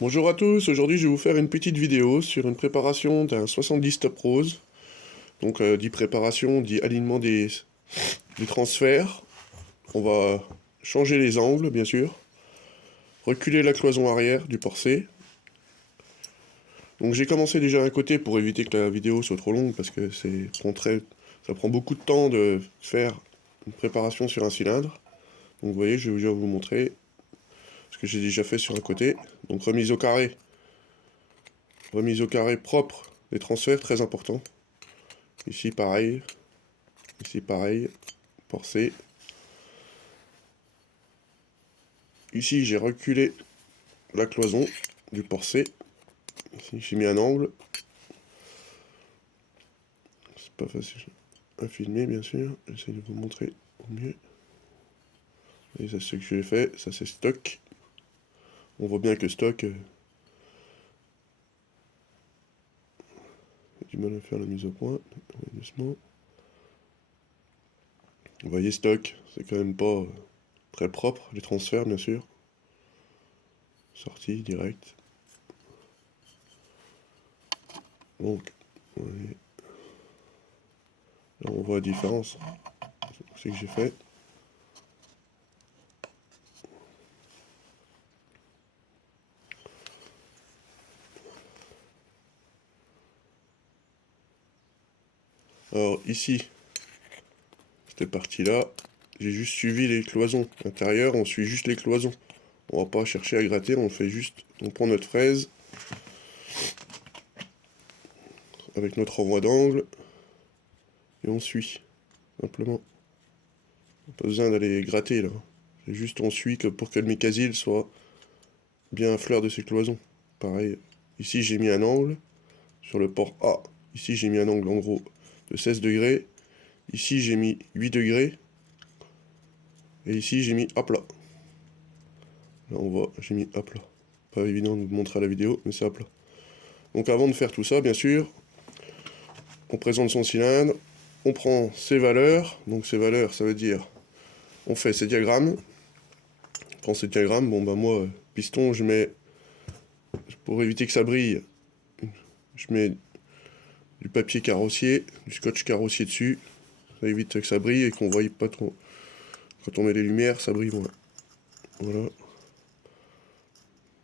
Bonjour à tous, aujourd'hui je vais vous faire une petite vidéo sur une préparation d'un 70 stop rose. Donc dit préparation, dit alignement des transferts. On va changer les angles bien sûr, reculer la cloison arrière du port C. Donc j'ai commencé déjà un côté pour éviter que la vidéo soit trop longue parce que ça prend beaucoup de temps de faire une préparation sur un cylindre. Donc vous voyez, je vais déjà vous montrer ce que j'ai déjà fait sur un côté. Donc remise au carré propre des transferts, très important. Ici pareil, port C. Ici j'ai reculé la cloison du port C. Ici j'ai mis un angle. C'est pas facile à filmer bien sûr, j'essaie de vous montrer au mieux. Et ça c'est ce que j'ai fait, ça c'est stock. On voit bien que stock, j'ai du mal à faire la mise au point, doucement. Vous voyez stock, c'est quand même pas très propre, les transferts bien sûr. Sortie, direct. Donc, vous voyez, là on voit la différence, c'est que j'ai fait. Alors ici, cette partie-là, j'ai juste suivi les cloisons intérieures, on suit juste les cloisons. On va pas chercher à gratter, on fait juste, on prend notre fraise avec notre renvoi d'angle et on suit, simplement. Pas besoin d'aller gratter là. C'est juste on suit que pour que le micasile soit bien à fleur de ses cloisons. Pareil, ici j'ai mis un angle sur le port A. Ici j'ai mis un angle en gros de 16 degrés. Ici j'ai mis 8 degrés. Et ici j'ai mis à plat. Là on voit, j'ai mis à plat. Pas évident de vous montrer à la vidéo, mais c'est à plat. Donc avant de faire tout ça, bien sûr, on présente son cylindre, on prend ses valeurs. Donc ces valeurs, ça veut dire, on fait ces diagrammes. On prend ces diagrammes, bon bah moi, piston, je mets, pour éviter que ça brille, je mets du papier carrossier, du scotch carrossier dessus. Ça évite que ça brille et qu'on ne voie pas trop. Quand on met les lumières, ça brille moins. Voilà.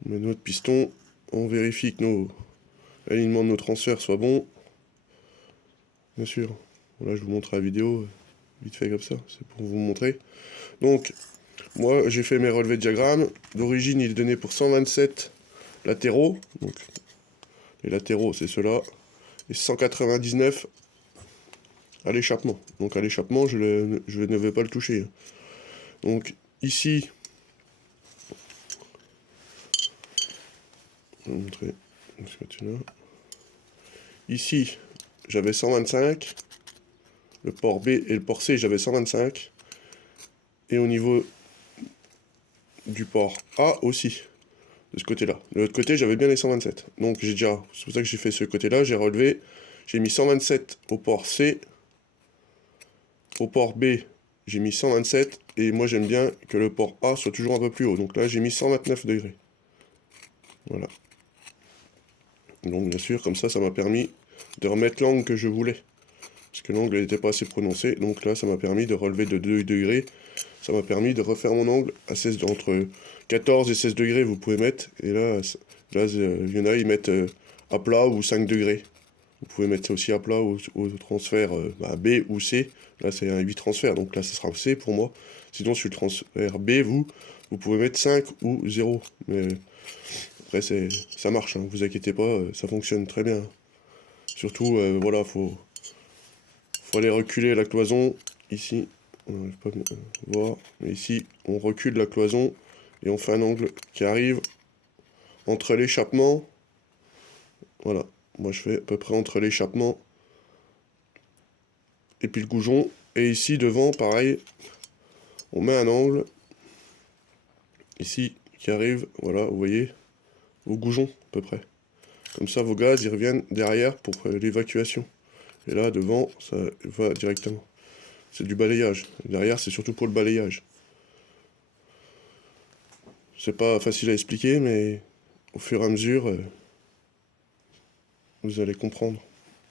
On met notre piston, on vérifie que l'alignement de nos transferts soit bon. Bien sûr. Voilà, je vous montre la vidéo, vite fait comme ça, c'est pour vous montrer. Donc, moi, j'ai fait mes relevés de diagramme. D'origine, il est donné pour 127 latéraux. Donc, les latéraux, c'est ceux-là. Et 199 à l'échappement. Donc, à l'échappement, je ne vais pas le toucher. Donc, ici, je vais vous montrer. Ici, j'avais 125. Le port B et le port C, j'avais 125. Et au niveau du port A aussi, de ce côté-là. De l'autre côté, j'avais bien les 127. Donc c'est pour ça que j'ai fait ce côté-là, j'ai relevé, j'ai mis 127 au port C, au port B, j'ai mis 127, et moi j'aime bien que le port A soit toujours un peu plus haut. Donc là, j'ai mis 129 degrés. Voilà. Donc bien sûr, comme ça m'a permis de remettre l'angle que je voulais. Parce que l'angle n'était pas assez prononcé, donc là, ça m'a permis de relever de 2 degrés. Ça m'a permis de refaire mon angle à 16, entre 14 et 16 degrés, vous pouvez mettre. Et là il y en a, ils mettent à plat ou 5 degrés. Vous pouvez mettre ça aussi à plat au transfert B ou C. Là, c'est un 8 transfert, donc là, ça sera C pour moi. Sinon, sur le transfert B, vous pouvez mettre 5 ou 0. Mais après, ça marche, hein, vous inquiétez pas, ça fonctionne très bien. Surtout, voilà, faut aller reculer la cloison, ici. On n'arrive pas à voir, mais ici, on recule la cloison et on fait un angle qui arrive entre l'échappement. Voilà, moi je fais à peu près entre l'échappement et puis le goujon. Et ici, devant, pareil, on met un angle, ici, qui arrive, voilà, vous voyez, au goujon, à peu près. Comme ça, vos gaz, ils reviennent derrière pour l'évacuation. Et là, devant, ça va directement. C'est du balayage. Derrière, c'est surtout pour le balayage. C'est pas facile à expliquer, mais au fur et à mesure, vous allez comprendre.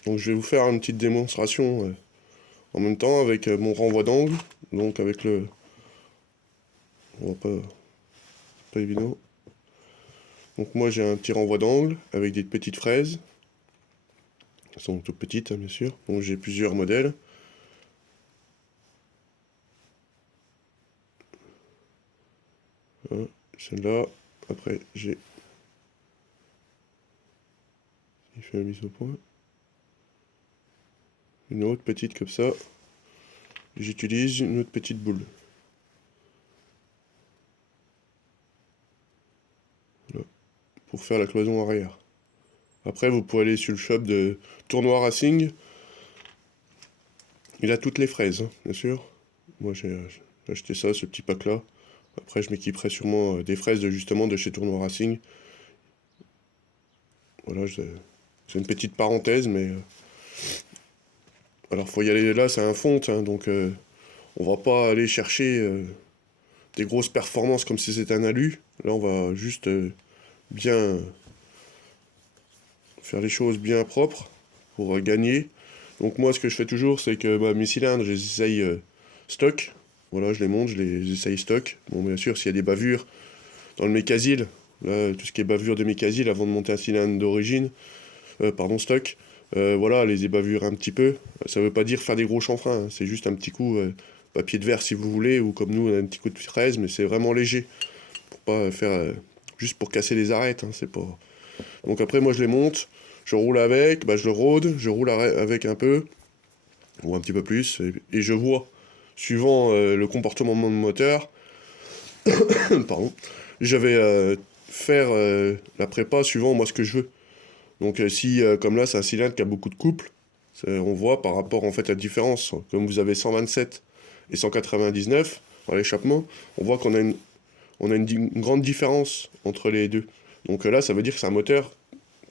Donc je vais vous faire une petite démonstration en même temps avec mon renvoi d'angle. Donc avec le... On va pas évident. Donc moi j'ai un petit renvoi d'angle avec des petites fraises. Elles sont toutes petites, hein, bien sûr. Donc j'ai plusieurs modèles. Hein, celle-là. Après j'ai fait la mise au point. Une autre petite comme ça. J'utilise une autre petite boule. Voilà. Pour faire la cloison arrière. Après vous pouvez aller sur le shop de Tournoi Racing. Il a toutes les fraises, hein, bien sûr. Moi j'ai acheté ça, ce petit pack là. Après je m'équiperai sûrement des fraises justement de chez Tournoi Racing. Voilà, c'est une petite parenthèse, mais... alors faut y aller là, c'est un fonte, hein, donc on va pas aller chercher des grosses performances comme si c'était un alu. Là on va juste bien faire les choses bien propres pour gagner. Donc moi ce que je fais toujours c'est que mes cylindres je les essaye stock. Voilà, je les monte, je les essaye stock. Bon bien sûr s'il y a des bavures dans le mécasil, là tout ce qui est bavure de mécasil avant de monter un cylindre d'origine, pardon stock, voilà, les ébavures un petit peu. Ça veut pas dire faire des gros chanfreins, hein, c'est juste un petit coup papier de verre si vous voulez, ou comme nous un petit coup de fraise, mais c'est vraiment léger. Pour pas faire juste pour casser les arêtes, hein, c'est pas. Donc après moi je les monte, je roule avec, je le rôde, je roule avec un peu, ou un petit peu plus, et je vois, suivant le comportement de mon moteur, pardon, je vais faire la prépa suivant moi ce que je veux. Donc si, comme là, c'est un cylindre qui a beaucoup de couples, on voit par rapport en fait à la différence. Comme vous avez 127 et 199 dans l'échappement, on voit qu'on a une grande différence entre les deux. Donc là, ça veut dire que c'est un moteur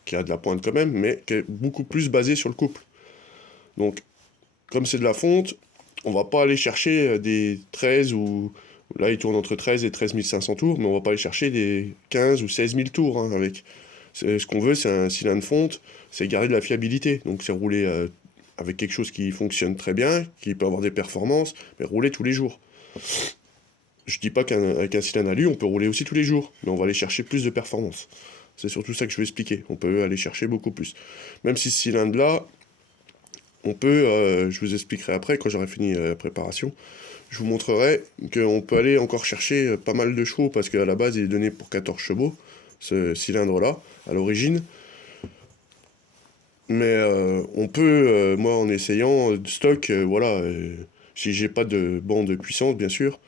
qui a de la pointe quand même, mais qui est beaucoup plus basé sur le couple. Donc, comme c'est de la fonte, on va pas aller chercher des 13 ou... Là, il tourne entre 13 et 13 500 tours, mais on va pas aller chercher des 15 ou 16 000 tours avec. Ce qu'on veut, c'est un cylindre fonte, c'est garder de la fiabilité. Donc c'est rouler avec quelque chose qui fonctionne très bien, qui peut avoir des performances, mais rouler tous les jours. Je dis pas qu'avec un cylindre alu, on peut rouler aussi tous les jours, mais on va aller chercher plus de performance. C'est surtout ça que je veux expliquer. On peut aller chercher beaucoup plus. Même si ce cylindre-là, on peut, je vous expliquerai après, quand j'aurai fini la préparation, je vous montrerai qu'on peut aller encore chercher pas mal de chevaux, parce qu'à la base, il est donné pour 14 chevaux, ce cylindre-là, à l'origine. Mais on peut, moi en essayant de stock, voilà, si j'ai pas de bande puissante, bien sûr,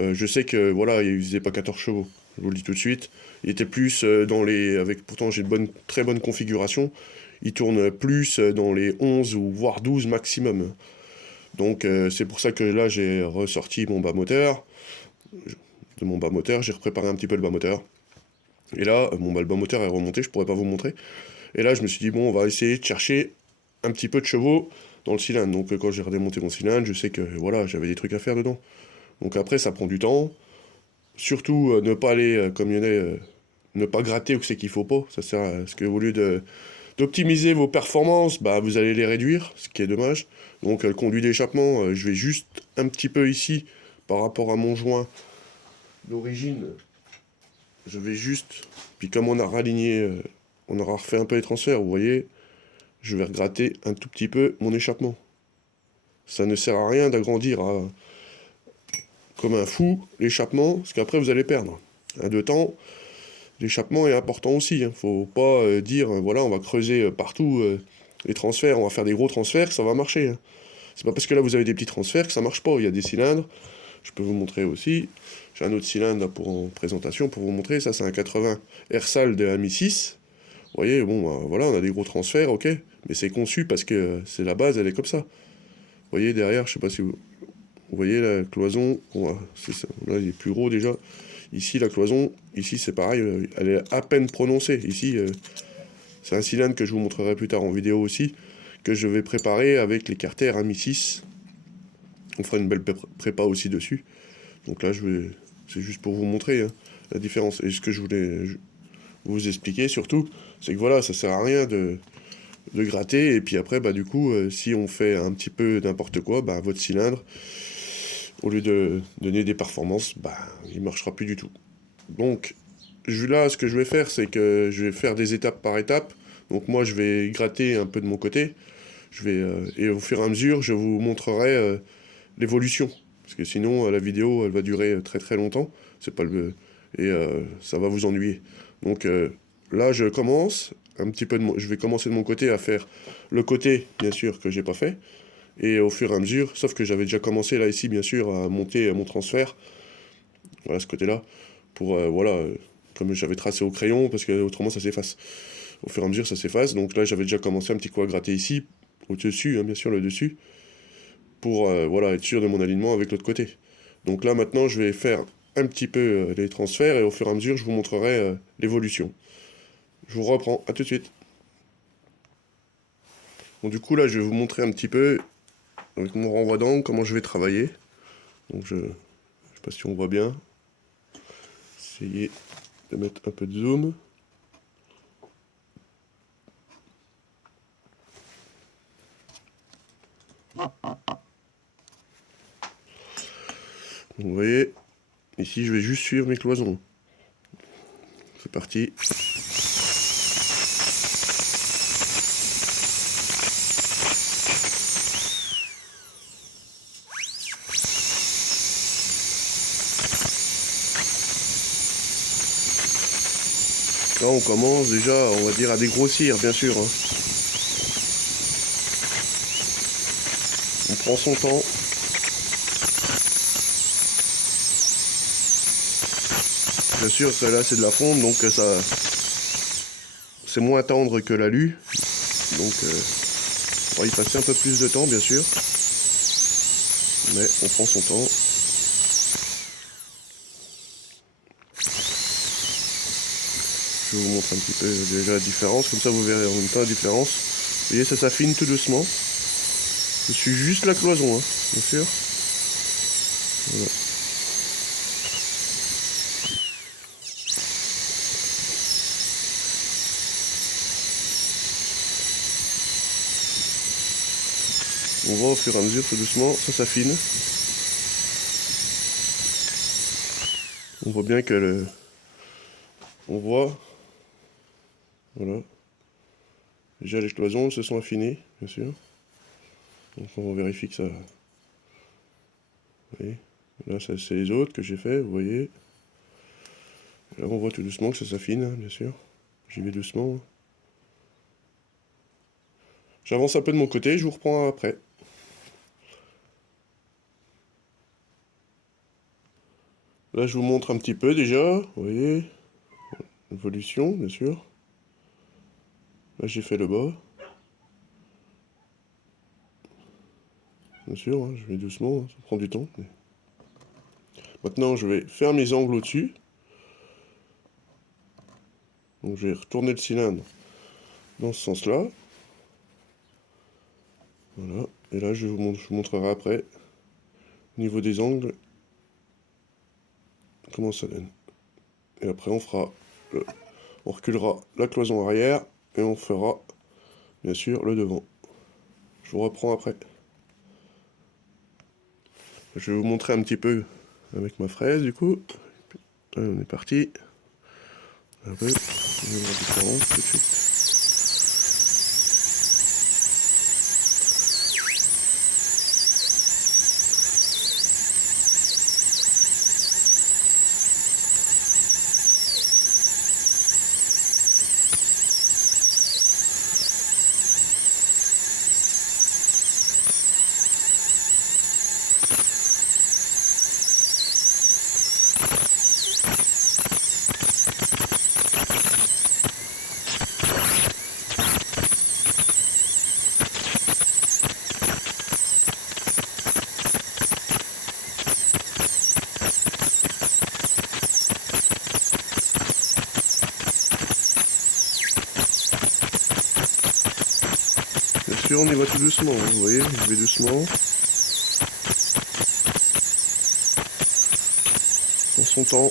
je sais que voilà, il faisait pas 14 chevaux. Je vous le dis tout de suite. Il était plus dans les, avec pourtant j'ai une très bonne configuration. Il tourne plus dans les 11 ou voire 12 maximum. Donc c'est pour ça que là j'ai ressorti mon bas moteur. De mon bas moteur, j'ai repréparé un petit peu le bas moteur. Et là, le bas moteur est remonté, je pourrais pas vous montrer. Et là, je me suis dit, bon, on va essayer de chercher un petit peu de chevaux dans le cylindre. Donc, quand j'ai redémonté mon cylindre, je sais que, voilà, j'avais des trucs à faire dedans. Donc après, ça prend du temps. Surtout, ne pas aller, comme il y en a, ne pas gratter où c'est qu'il faut pas. Ça sert à ce que, au lieu d'optimiser vos performances, vous allez les réduire, ce qui est dommage. Donc, le conduit d'échappement, je vais juste un petit peu ici, par rapport à mon joint d'origine, je vais juste, puis comme on a raligné, on aura refait un peu les transferts, vous voyez, je vais regratter un tout petit peu mon échappement. Ça ne sert à rien d'agrandir comme un fou l'échappement, parce qu'après vous allez perdre. Un deux temps, l'échappement est important aussi. Faut pas dire, voilà, on va creuser partout les transferts, on va faire des gros transferts, que ça va marcher. Hein. C'est pas parce que là vous avez des petits transferts que ça marche pas. Il y a des cylindres, je peux vous montrer aussi. J'ai un autre cylindre là, en présentation pour vous montrer. Ça, c'est un 80 Ersal de 1.6. Vous voyez, bon, voilà, on a des gros transferts, ok. Mais c'est conçu parce que c'est la base, elle est comme ça. Vous voyez, derrière, je sais pas si vous voyez la cloison. Là, il est plus gros déjà. Ici, la cloison, ici, c'est pareil, elle est à peine prononcée. Ici, c'est un cylindre que je vous montrerai plus tard en vidéo aussi, que je vais préparer avec les carters 1.6. On fera une belle prépa aussi dessus. Donc là, c'est juste pour vous montrer hein, la différence. Et ce que je voulais vous expliquer surtout, c'est que voilà, ça sert à rien de gratter, et puis après, bah du coup, si on fait un petit peu n'importe quoi, bah votre cylindre, au lieu de donner des performances, bah il marchera plus du tout. Donc, là, ce que je vais faire, c'est que je vais faire des étapes par étape. Donc moi, je vais gratter un peu de mon côté, et au fur et à mesure, je vous montrerai l'évolution. Parce que sinon, la vidéo, elle va durer très très longtemps. C'est pas le... Et ça va vous ennuyer. Donc là, je commence un petit peu je vais commencer de mon côté à faire le côté, bien sûr, que j'ai pas fait. Et au fur et à mesure, sauf que j'avais déjà commencé là, ici, bien sûr, à monter mon transfert. Voilà, ce côté-là. Pour, voilà, comme j'avais tracé au crayon, parce que autrement, ça s'efface. Au fur et à mesure, ça s'efface. Donc là, j'avais déjà commencé un petit coup à gratter ici, au-dessus, hein, bien sûr, le dessus, pour voilà, être sûr de mon alignement avec l'autre côté. Donc là, maintenant, je vais faire un petit peu les transferts, et au fur et à mesure, je vous montrerai l'évolution. Je vous reprends, à tout de suite. Bon, du coup, là, je vais vous montrer un petit peu, avec mon renvoi d'angle, comment je vais travailler. Donc, je sais pas si on voit bien. Essayer de mettre un peu de zoom. Donc, vous voyez, ici, je vais juste suivre mes cloisons. C'est parti. Là, on commence déjà, on va dire, à dégrossir, bien sûr. Hein. On prend son temps. Bien sûr, celle-là, c'est de la fonte, donc ça, c'est moins tendre que l'alu. Donc, on va y passer un peu plus de temps, bien sûr. Mais on prend son temps. Je vous montre un petit peu déjà la différence, comme ça vous verrez en même temps la différence. Vous voyez, ça s'affine tout doucement. Je suis juste la cloison, hein, bien sûr. Voilà. On voit au fur et à mesure, tout doucement, ça s'affine. On voit bien que on voit, voilà. Déjà les cloisons se sont affinées, bien sûr. Donc on vérifie que ça... Vous voyez. Là c'est les autres que j'ai fait, vous voyez. Là on voit tout doucement que ça s'affine, hein, bien sûr. J'y vais doucement. J'avance un peu de mon côté, je vous reprends après. Là je vous montre un petit peu déjà, vous voyez. Évolution, bien sûr. Là j'ai fait le bas. Bien sûr, hein, je vais doucement, hein, ça prend du temps. Mais... Maintenant je vais faire mes angles au-dessus. Donc je vais retourner le cylindre dans ce sens-là. Voilà. Et là je vous montrerai après, au niveau des angles, comment ça donne. Et après on reculera la cloison arrière et on fera bien sûr le devant. Je vous reprends après. Je vais vous montrer un petit peu avec ma fraise du coup. Allez, on est parti. Un peu, on va voir la différence tout de suite. Bien sûr, on y va tout doucement, hein, vous voyez, je vais doucement. Prends son temps.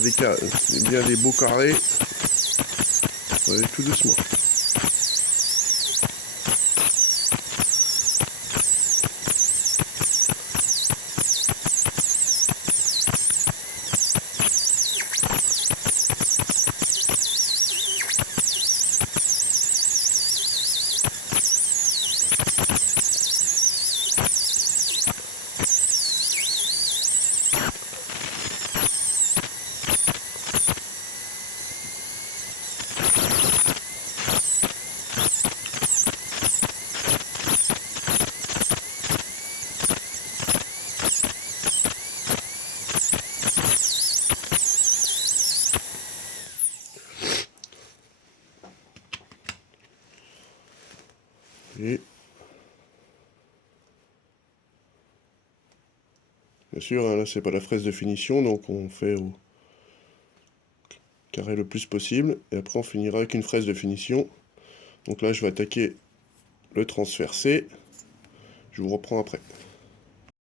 faire bien des beaux carrés. On va aller tout doucement. Et bien sûr, hein, là c'est pas la fraise de finition, donc on fait au carré le plus possible. Et après on finira avec une fraise de finition. Donc là je vais attaquer le transversé. Je vous reprends après.